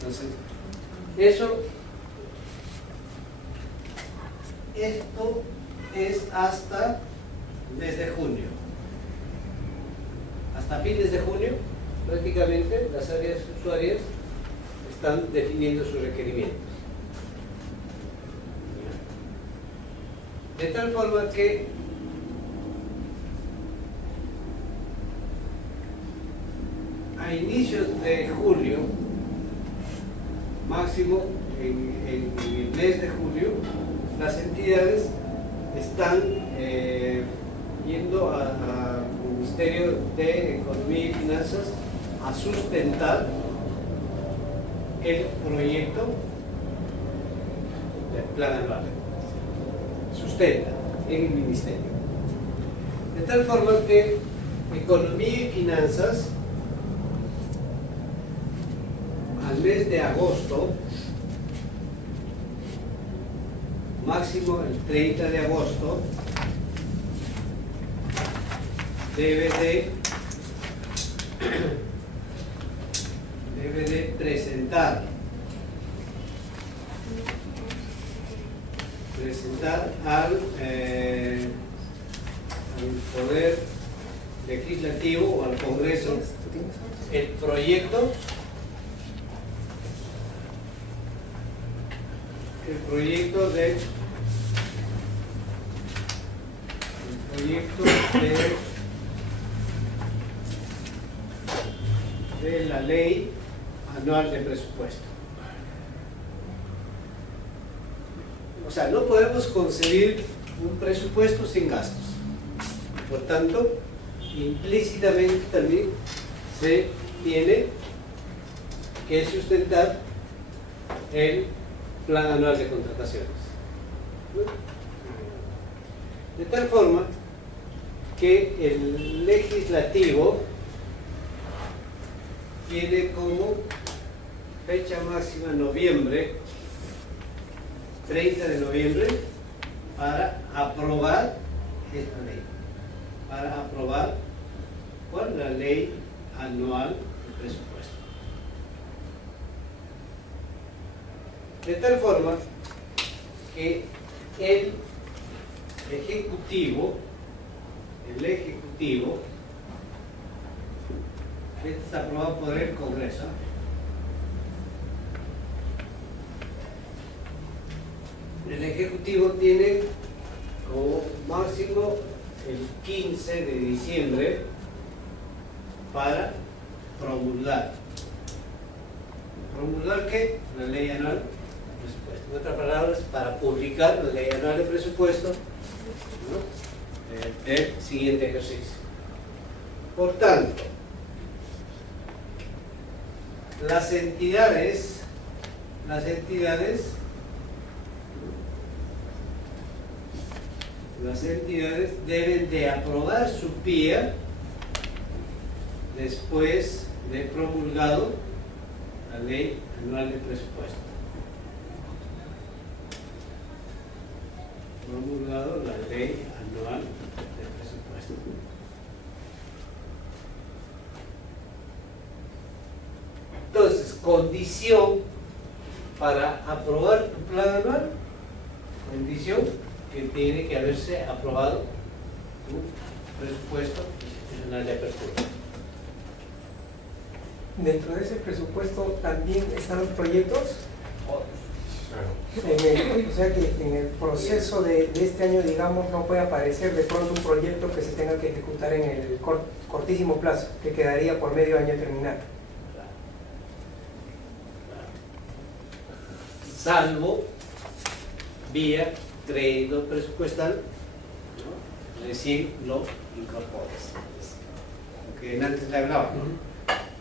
Entonces, esto es hasta el mes de junio. Hasta fines de junio, prácticamente las áreas usuarias están definiendo sus requerimientos. De tal forma que a inicios de julio, máximo en el mes de julio, las entidades están yendo al Ministerio de Economía y Finanzas a sustentar el proyecto del plan anual. Sustenta en el Ministerio. De tal forma que Economía y Finanzas al mes de agosto, máximo el 30 de agosto, debe de presentar al Poder Legislativo o al Congreso el proyecto de la ley anual de presupuesto. O sea, no podemos concebir un presupuesto sin gastos. Por tanto, implícitamente también se tiene que sustentar el plan anual de contrataciones. De tal forma que el legislativo tiene como fecha máxima noviembre, 30 de noviembre, para aprobar esta ley, para aprobar la ley anual de presupuesto. De tal forma que el Ejecutivo, esto está aprobado por el Congreso, el Ejecutivo tiene como máximo el 15 de diciembre para promulgar. ¿Promulgar qué? La ley anual de presupuesto. En otras palabras, para publicar la ley anual de presupuesto, ¿no?, del siguiente ejercicio. Por tanto, las entidades deben de aprobar su PIA después de promulgado la ley anual de presupuesto. Promulgado la ley anual de presupuesto. Entonces, condición para aprobar tu plan anual, condición que tiene que haberse aprobado tu presupuesto institucional de apertura. Dentro de ese presupuesto también están los proyectos. O sea que en el proceso de este año, digamos, no puede aparecer de pronto un proyecto que se tenga que ejecutar en el cortísimo plazo, que quedaría por medio año terminar. Salvo vía crédito presupuestal, ¿no?, recién lo incorporas. Porque antes le hablaba, ¿no?,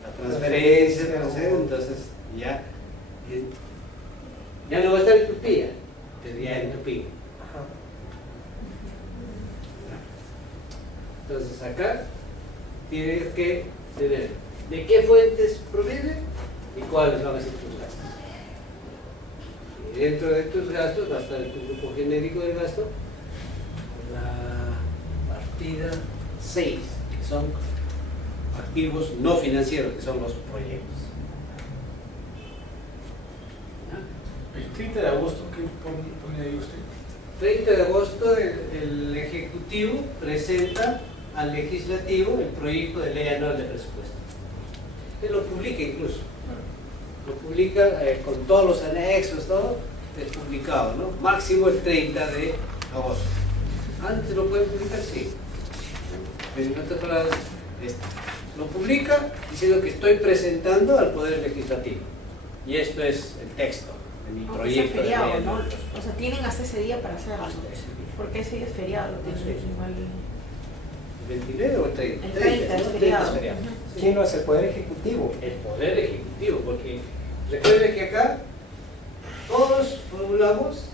la transferencia, entonces ya no va a estar en tu PIA, pero ya en tu PIA. Entonces acá tienes que tener de qué fuentes proviene y cuáles van a ser tus gastos. Y dentro de tus gastos va a estar tu grupo genérico de gasto, la partida 6, que son activos no financieros, que son los proyectos. 30 de agosto, ¿qué pone ahí usted? 30 de agosto el Ejecutivo presenta al Legislativo el proyecto de ley anual de presupuesto. Él lo publica incluso. Lo publica con todos los anexos, todo es publicado, ¿no? Máximo el 30 de agosto. Antes lo pueden publicar, sí. En otras palabras, lo publica diciendo que estoy presentando al Poder Legislativo. Y esto es el texto de mi proyecto de ley anual. ¿No? O sea, tienen hasta ese día para hacerlo. Hasta ese día. Porque ese día es feriado, lo tienen igual. ¿El 29 o el 30? El 30 es feriado. ¿Quién lo hace? El Poder Ejecutivo. El Poder Ejecutivo, porque recuerden que acá todos formulamos,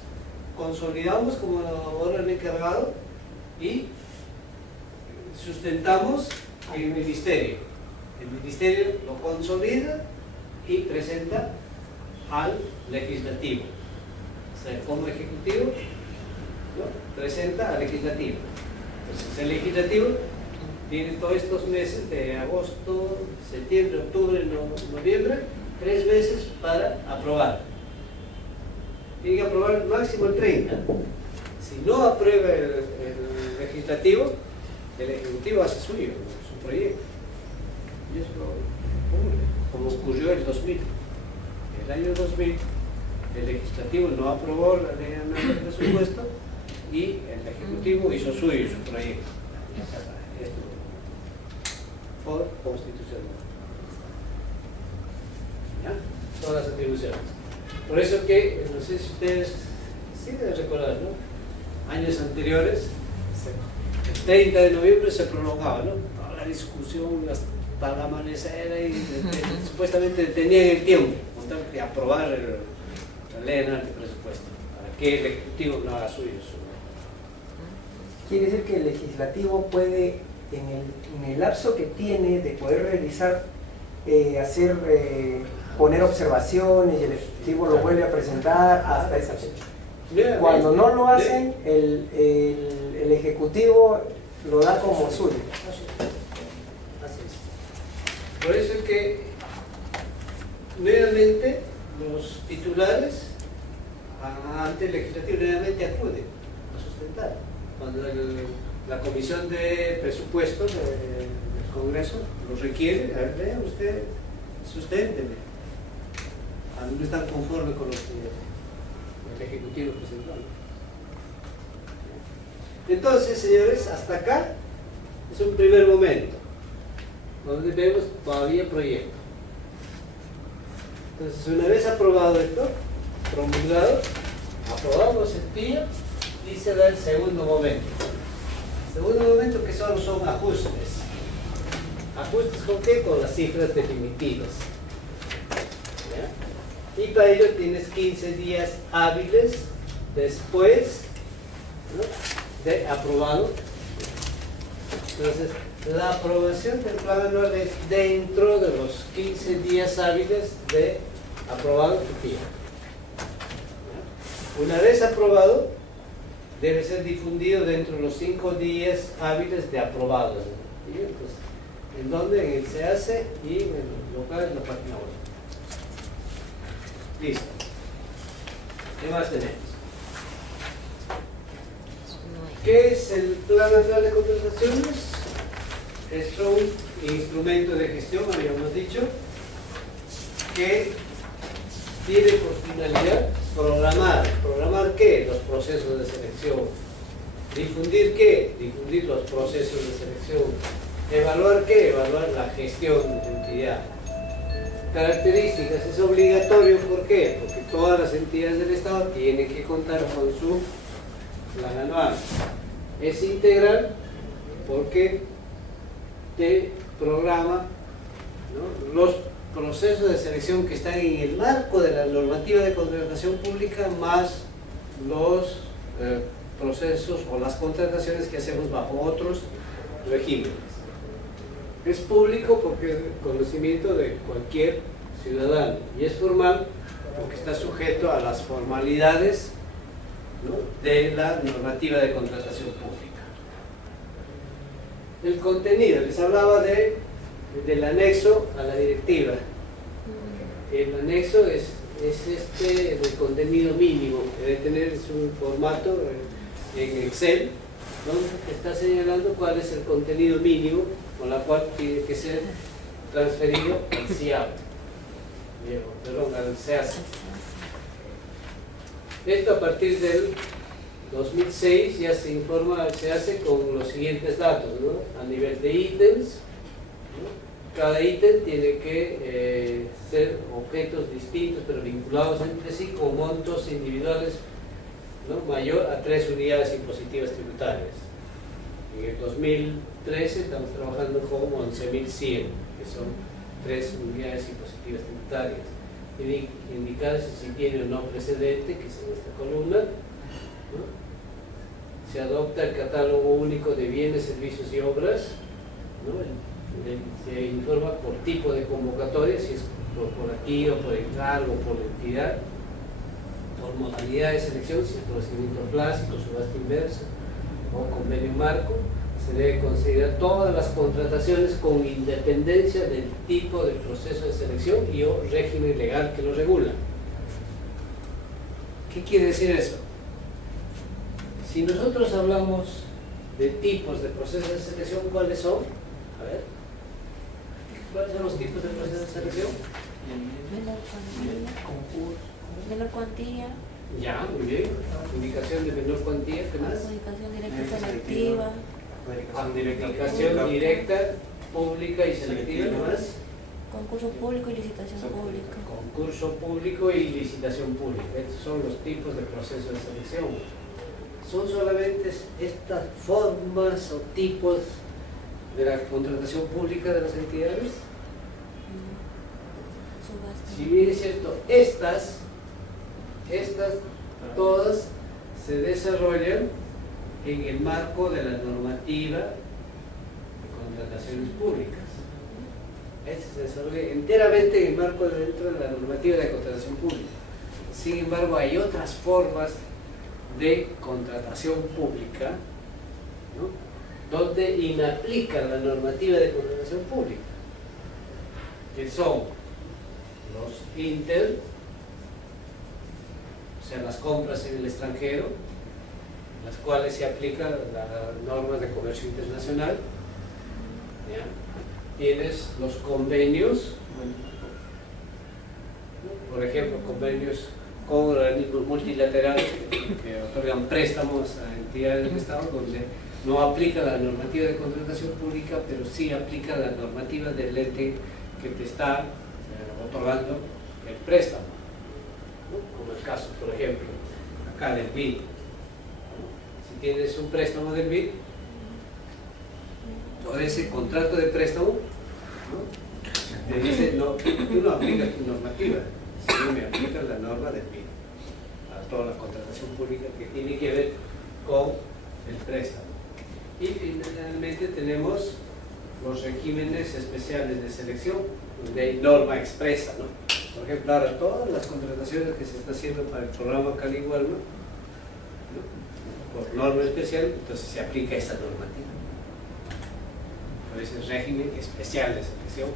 consolidamos como órgano encargado y sustentamos el ministerio. El ministerio lo consolida y presenta al legislativo. O sea, como ejecutivo, ¿no? Presenta al legislativo. Entonces, el legislativo tiene todos estos meses de agosto, septiembre, octubre, noviembre, 3 meses para aprobar. Tiene que aprobar máximo el 30. Si no aprueba el legislativo, el ejecutivo hace suyo, su proyecto. Y eso ocurre, como ocurrió en el 2000. El año 2000, el legislativo no aprobó la ley anual de presupuesto y el ejecutivo hizo suyo su proyecto. Esto por constitución. ¿Ya? Todas las atribuciones. Por eso que, no sé si ustedes sí deben recordar, ¿no? Años anteriores, el 30 de noviembre se prolongaba, ¿no? Toda la discusión hasta el amanecer y supuestamente tenían el tiempo de aprobar la ley anual de presupuesto para que el ejecutivo no haga suyo. Quiere decir que el legislativo puede, en el lapso que tiene de poder realizar, poner observaciones y el ejecutivo lo vuelve a presentar hasta esa fecha. Cuando no lo hacen, el ejecutivo lo da como suyo. Así es. Por eso es que nuevamente los titulares ante el legislativo nuevamente acuden a sustentar. Cuando la comisión de presupuestos del Congreso lo requiere, a ver, vea usted, susténteme. A mí no están conformes con lo que el Ejecutivo presentó. Entonces, señores, hasta acá es un primer momento donde vemos todavía proyecto. Entonces, una vez aprobado esto, promulgado, aprobamos el PIA y se da el segundo momento. El segundo momento que solo son ajustes. ¿Ajustes con qué? Con las cifras definitivas. ¿Ya? Y para ello tienes 15 días hábiles después, ¿no?, de aprobado. Entonces, la aprobación del plan anual es dentro de los 15 días hábiles de aprobado tu PIA. Una vez aprobado, debe ser difundido dentro de los 5 días hábiles de aprobado. ¿Sí? Entonces, ¿en dónde? En el SEACE y en el local, en la página web. Listo. ¿Qué más tenemos? ¿Qué es el Plan Anual de Contrataciones? Es un instrumento de gestión, habíamos dicho, que tiene por finalidad programar. ¿Programar qué? Los procesos de selección. ¿Difundir qué? Difundir los procesos de selección. ¿Evaluar qué? Evaluar la gestión de entidad. Características, es obligatorio, ¿por qué? Porque todas las entidades del Estado tienen que contar con su plan anual. Es integral porque te programa, ¿no?, los procesos de selección que están en el marco de la normativa de contratación pública más los procesos o las contrataciones que hacemos bajo otros regímenes. Es público porque es conocimiento de cualquier ciudadano y es formal porque está sujeto a las formalidades, ¿no?, de la normativa de contratación pública. El contenido, les hablaba del anexo a la directiva. El anexo es es este de contenido mínimo, que debe tener un formato en Excel, donde te está señalando cuál es el contenido mínimo con la cual tiene que ser transferido al CIAP, perdón, al SEASA. Esto a partir del 2006 ya se informa, se hace con los siguientes datos, ¿no? A nivel de ítems, ¿no? Cada ítem tiene que ser objetos distintos pero vinculados entre sí con montos individuales, ¿no? Mayor a 3 unidades impositivas tributarias. En el 2013 estamos trabajando con 11.100, que son 3 unidades impositivas tributarias. Indicar si tiene o no precedente, que es en esta columna, ¿no? Se adopta el catálogo único de bienes, servicios y obras, ¿no? Se informa por tipo de convocatoria, si es por aquí o por encargo o por entidad, por modalidad de selección, si es procedimiento clásico, subasta inversa o convenio marco. Se debe considerar todas las contrataciones con independencia del tipo de proceso de selección y o régimen legal que lo regula. ¿Qué quiere decir eso? Si nosotros hablamos de tipos de procesos de selección, ¿cuáles son? A ver, ¿cuáles son los tipos de procesos de selección? Menor cuantía. Ya, muy bien. Indicación de menor cuantía, ¿qué más? Adjudicación directa selectiva. Adjudicación directa, pública y selectiva, ¿qué más? Concurso público y licitación pública. Concurso público y licitación pública. Estos son los tipos de procesos de selección. Son solamente estas formas o tipos de la contratación pública de las entidades. Subasta. Si bien es cierto, estas todas se desarrollan en el marco de la normativa de contrataciones públicas. Este se desarrolla enteramente en el marco dentro de la normativa de contratación pública. Sin embargo, hay otras formas de contratación pública, ¿no? Donde inaplica la normativa de contratación pública, que son los inter, o sea, las compras en el extranjero, las cuales se aplican las normas de comercio internacional. ¿Ya? Tienes los convenios, por ejemplo, convenios con organismos multilaterales que otorgan préstamos a entidades del Estado, donde no aplica la normativa de contratación pública, pero sí aplica la normativa del ente que te está otorgando el préstamo, ¿no? Como el caso, por ejemplo, acá del BID. Si tienes un préstamo del BID, por ese contrato de préstamo, ¿no? Te dice, no, tú no aplicas tu normativa, sino me aplicas la norma del BID a toda la contratación pública que tiene que ver con el préstamo. Y finalmente tenemos los regímenes especiales de selección, donde hay norma expresa, ¿no? Por ejemplo, ahora todas las contrataciones que se está haciendo para el programa Caligualma, ¿no? Por norma especial, entonces se aplica esa normativa. Por ese régimen especial de selección.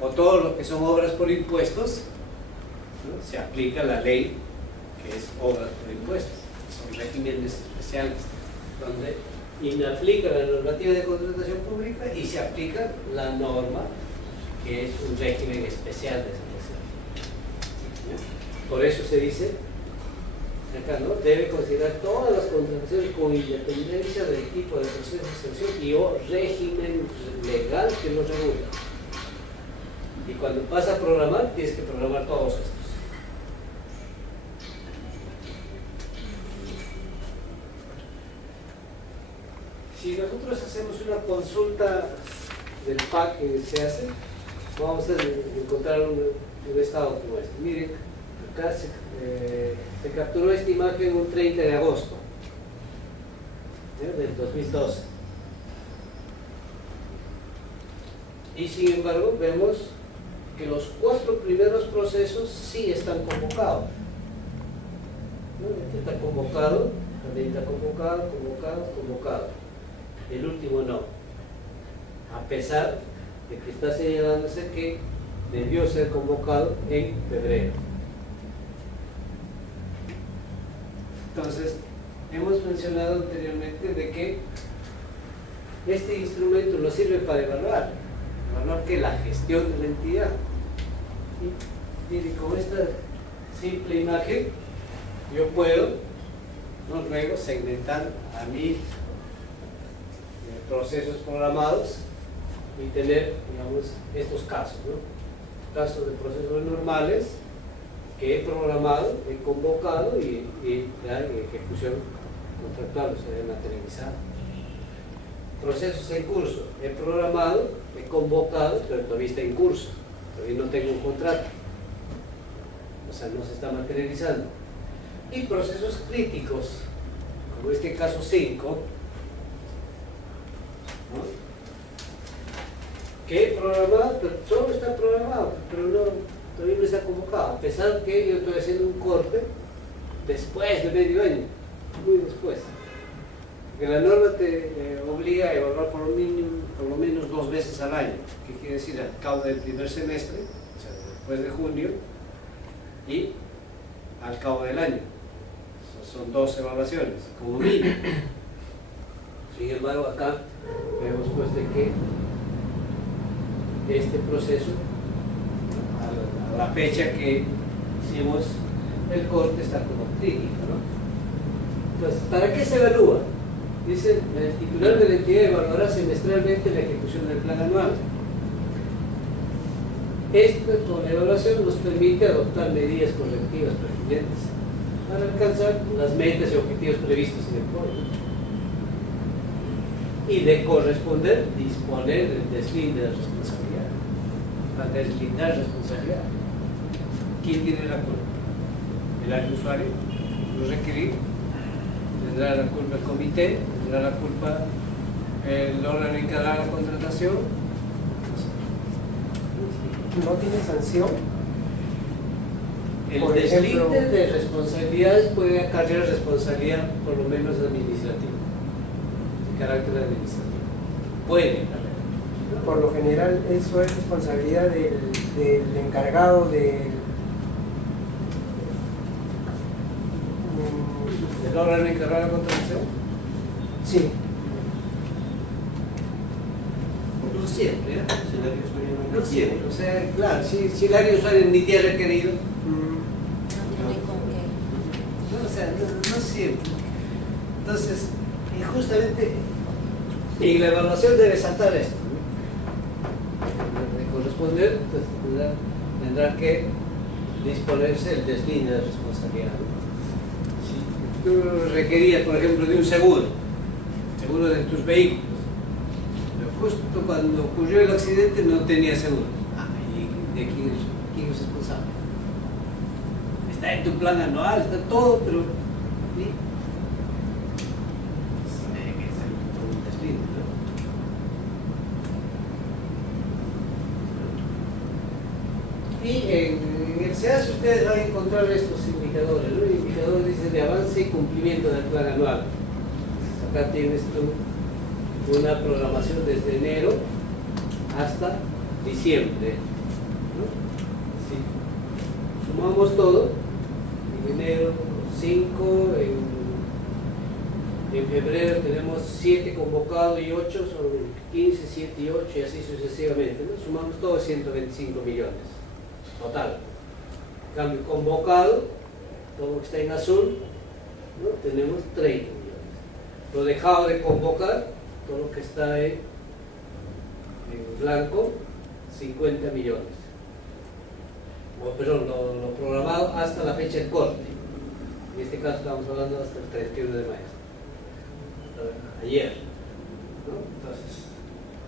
O todo lo que son obras por impuestos, ¿no? Se aplica la ley que es obras por impuestos. Son regímenes especiales, donde inaplica la normativa de contratación pública y se aplica la norma que es un régimen especial de selección. Por eso se dice acá, ¿no? Debe considerar todas las contrataciones con independencia del tipo de proceso de selección y o régimen legal que lo regula. Y cuando vas a programar, tienes que programar todos estos. Si nosotros hacemos una consulta del PAC que se hace, vamos a encontrar un estado como este. Miren, acá se capturó esta imagen un 30 de agosto del 2012. Y sin embargo, vemos que los 4 primeros procesos sí están convocados. ¿No? Este está convocado, también está convocado. El último no. A pesar de que está señalándose que debió ser convocado en febrero. Entonces, hemos mencionado anteriormente de que este instrumento nos sirve para evaluar que la gestión de la entidad. Y mire, con esta simple imagen, yo puedo, luego segmentar a mis procesos programados y tener, digamos, estos casos, ¿no? Casos de procesos normales que he programado, he convocado y ya en ejecución contractual, o sea, he materializado. Procesos en curso, he programado, he convocado, pero todavía está en curso, todavía no tengo un contrato, o sea, no se está materializando. Y procesos críticos, como este caso 5, ¿no? Que he programado, pero solo está programado, pero todavía no está convocado, a pesar que yo estoy haciendo un corte después de medio año, muy después. Porque la norma te obliga a evaluar por lo menos 2 veces al año, que quiere decir al cabo del primer semestre, o sea, después de junio, y al cabo del año. Son 2 evaluaciones, como mínimo. Sin embargo, acá vemos pues de que este proceso, a la fecha que hicimos el corte, está como crítico, ¿no? Entonces, ¿para qué se evalúa? Dice, el titular de la entidad evaluará semestralmente la ejecución del plan anual. Esto, con la evaluación, nos permite adoptar medidas correctivas pertinentes para alcanzar las metas y objetivos previstos en el código. Y de corresponder, disponer del deslinde de la responsabilidad. Para deslindar responsabilidad. ¿Quién tiene la culpa? El área usuario, lo requerir, tendrá la culpa el comité, tendrá la culpa el órgano encargado de la contratación. ¿No tiene sanción? El Por deslinde ejemplo, de responsabilidades puede acarrear responsabilidad, por lo menos administrativa, de carácter administrativo. Puede acarrear. por lo general, eso es responsabilidad del encargado del ¿El órgano encargado de la contratación? sí. No siempre, ¿eh? No siempre, o sea, claro, si el área usuario ni te ha requerido, No tiene con qué. no, o sea, no siempre. Entonces, y justamente, y la evaluación debe saltar esto, ¿no? De corresponder, entonces tendrá que disponerse el deslinde de responsabilidad, ¿no? Si tú requerías, por ejemplo, de un seguro de tus vehículos, pero justo cuando ocurrió el accidente no tenía seguro. ¿Y de quién es responsable? Está en tu plan anual, está todo, pero ¿sí? Tiene que ser un deslinde, ¿no? Y en el SEAS ustedes van a encontrar estos indicadores, ¿no? El indicador dice de avance y cumplimiento del plan anual. Acá tienes tú una programación desde enero hasta diciembre, ¿no? Si sumamos todo, en enero 5, en febrero tenemos 7 convocados y 8, son 15, 7 y 8 y así sucesivamente, ¿no? Sumamos todo 125 millones total. En cambio, convocado, todo lo que está en azul, ¿no? Tenemos 30 millones. Lo dejado de convocar, todo lo que está en blanco, 50 millones. Perdón, lo programado hasta la fecha del corte. En este caso estamos hablando hasta el 31 de mayo. Ayer, ¿no? Entonces,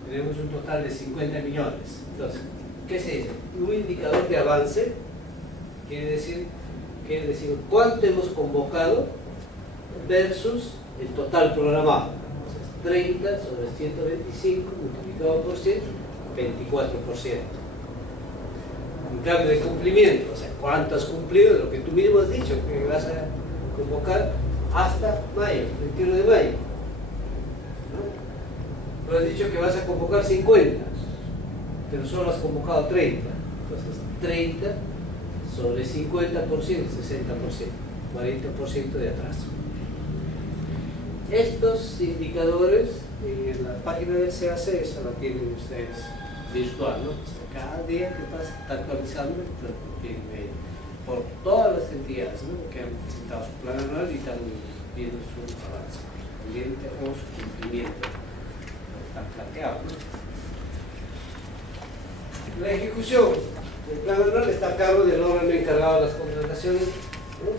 tenemos un total de 50 millones. Entonces, ¿qué se dice? Un indicador de avance quiere decir cuánto hemos convocado versus el total programado. O sea, 30 sobre 125 multiplicado por 100, 24%. En cambio de cumplimiento, o sea, ¿cuánto has cumplido? Lo que tú mismo has dicho, que vas a convocar hasta mayo, 21 de mayo. ¿No? Tú has dicho que vas a convocar 50, pero solo has convocado 30. Entonces, 30 sobre 50%, 60%. 40% de atraso. Estos indicadores en la página del CAC, esa la tienen ustedes virtual, ¿no? Cada día que está actualizando por todas las entidades, ¿no?, que han presentado su plan anual y están viendo su avance pendiente o su cumplimiento está planteado, ¿no? La ejecución del plan anual está a cargo del órgano encargado de las contrataciones, ¿no?,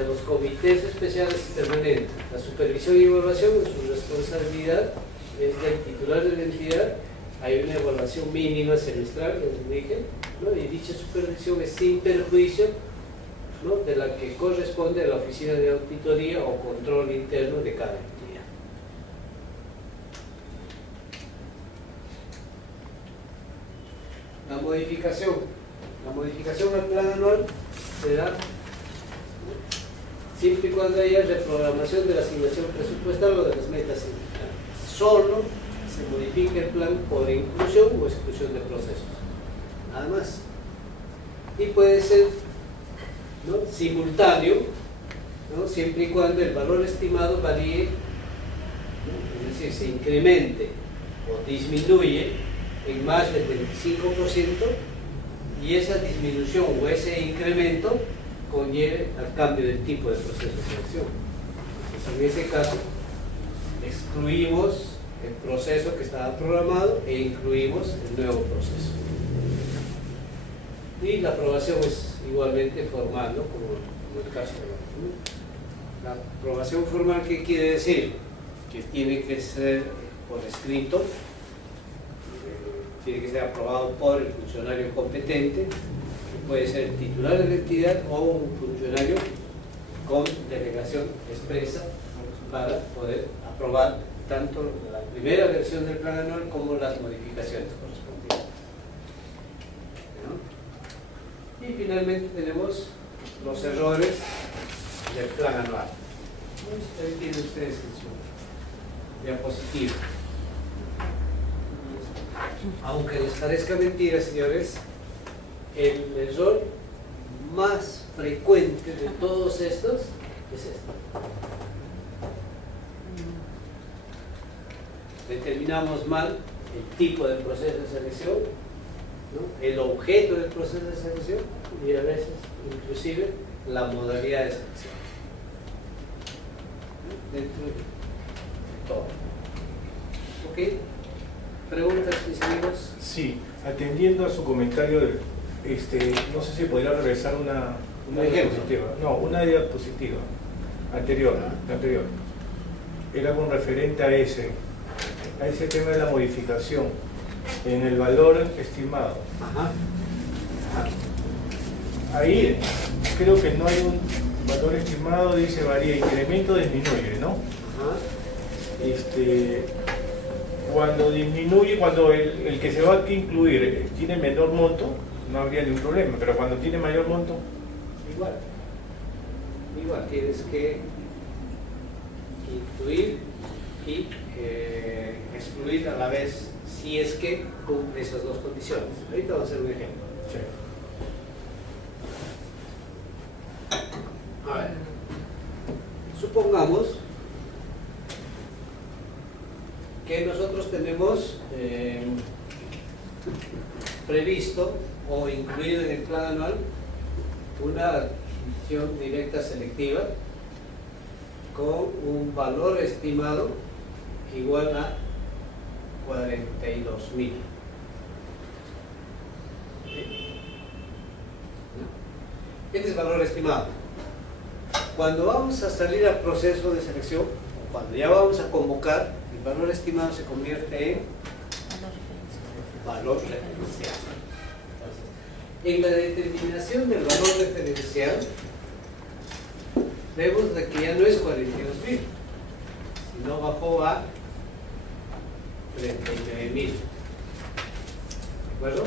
de los comités especiales y permanentes. La supervisión y evaluación es su responsabilidad, es del titular de la entidad. Hay una evaluación mínima semestral, les dije, ¿no?, y dicha supervisión es sin perjuicio, ¿no?, de la que corresponde a la oficina de auditoría o control interno de cada entidad. La modificación al plan anual se da, ¿no?, siempre y cuando haya reprogramación de la asignación presupuestal o de las metas indicadas. Solo se modifica el plan por inclusión o exclusión de procesos, nada más. Y puede ser, ¿no?, simultáneo, ¿no?, siempre y cuando el valor estimado varíe, ¿no?, es decir, se incremente o disminuye en más del 25% y esa disminución o ese incremento conlleve al cambio del tipo de proceso de selección. Entonces, en ese caso, excluimos el proceso que estaba programado e incluimos el nuevo proceso. Y la aprobación es igualmente formal, ¿no?, como el caso de la aprobación formal. ¿Qué quiere decir? Que tiene que ser por escrito, tiene que ser aprobado por el funcionario competente, que puede ser el titular de la entidad o un funcionario con delegación expresa para poder aprobar tanto la primera versión del plan anual como las modificaciones correspondientes, ¿no? Y finalmente tenemos los errores del plan anual. Ahí tienen ustedes en su diapositiva. Aunque les parezca mentira, señores, el error más frecuente de todos estos es este. Determinamos mal el tipo de proceso de selección, ¿no?, el objeto del proceso de selección y a veces inclusive la modalidad de selección, ¿no?, dentro de todo. ¿Ok? ¿Preguntas, mis amigos? Sí, atendiendo a su comentario, no sé si podría regresar una diapositiva. No, una diapositiva anterior, la anterior. Era con referente a ese tema de la modificación en el valor estimado. Ajá. Ahí creo que no hay un valor estimado, dice varía, incremento disminuye, ¿no? Ajá. Cuando disminuye, cuando el que se va a incluir tiene menor monto, no habría ningún problema, pero cuando tiene mayor monto... Igual tienes que incluir y excluir a la vez si es que cumple esas dos condiciones. Ahorita vamos a hacer un ejemplo. Sí. A ver, supongamos que nosotros tenemos previsto o incluido en el plan anual una adquisición directa selectiva con un valor estimado igual a 42.000. Este es el valor estimado. Cuando vamos a salir al proceso de selección, o cuando ya vamos a convocar, el valor estimado se convierte en valor referencial. En la determinación del valor referencial, vemos de que ya no es 42.000, sino bajó a 39.000. ¿De acuerdo?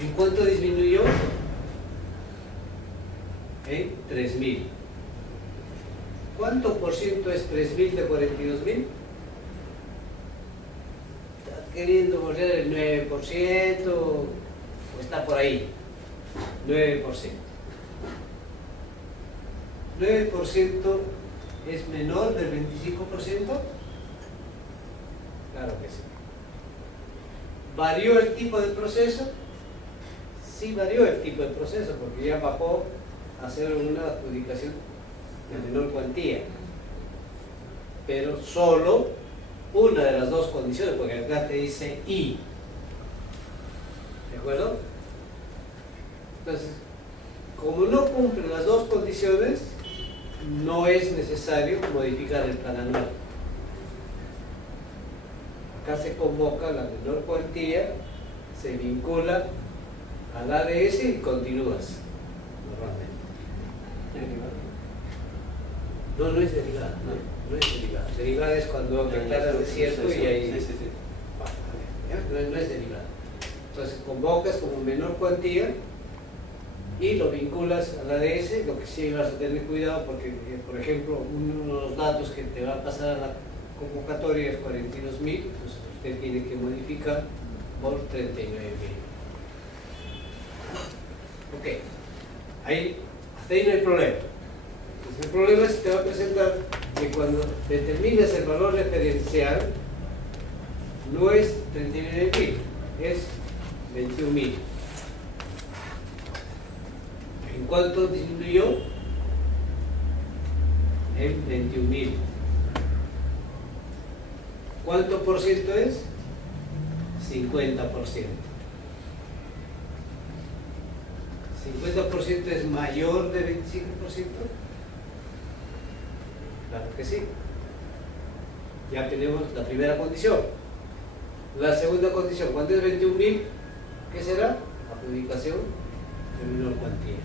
¿En cuánto disminuyó? En 3.000. ¿Cuánto por ciento es 3.000 de 42.000? ¿Está queriendo borrar el 9%? ¿O está por ahí? 9%. 9% es menor del 25%? Claro que sí. ¿Varió el tipo de proceso? Sí varió el tipo de proceso, porque ya bajó a hacer una adjudicación de menor cuantía. Pero solo una de las dos condiciones, porque acá te dice y. ¿De acuerdo? Entonces, como no cumple las dos condiciones, no es necesario modificar el plan anual. Acá se convoca la menor cuantía, se vincula al ADS y continúas normalmente. No, no es derivada, no es derivada. Derivada es cuando declaras desierto y ahí... Sí, sí, sí. No es derivada. Entonces convocas como menor cuantía y lo vinculas al ADS, lo que sí vas a tener cuidado porque, por ejemplo, uno de los datos que te va a pasar a la convocatoria es 42.000, entonces usted tiene que modificar por 39.000. Ok, hasta ahí no hay problema. Entonces, el problema es que te va a presentar que cuando determinas el valor referencial no es 39.000, es 21.000. ¿En cuánto disminuyó? En 21.000. ¿Cuánto por ciento es? 50%. 50% es mayor de 25%. Claro que sí. Ya tenemos la primera condición. La segunda condición, cuando es 21.000, ¿qué será? Adjudicación de menor cuantía.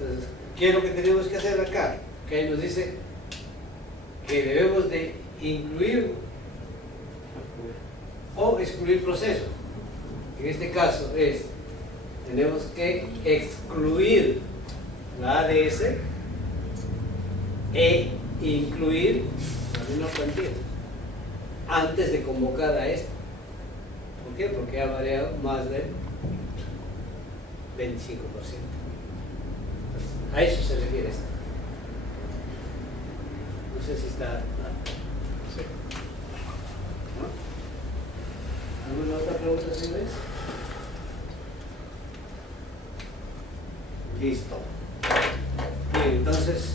Entonces, ¿qué es lo que tenemos que hacer acá? Que ahí nos dice que debemos de incluir o excluir proceso. En este caso tenemos que excluir la ADS e incluir la menor cuantía antes de convocar a esta. ¿Por qué? Porque ha variado más del 25%. A eso se refiere esto. No sé si está claro. Sí. ¿No? ¿Alguna otra pregunta, señores? Listo. Bien, entonces,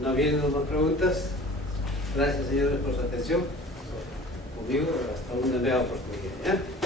no habiendo más preguntas, gracias señores por su atención. Conmigo hasta una nueva oportunidad. ¿Ya?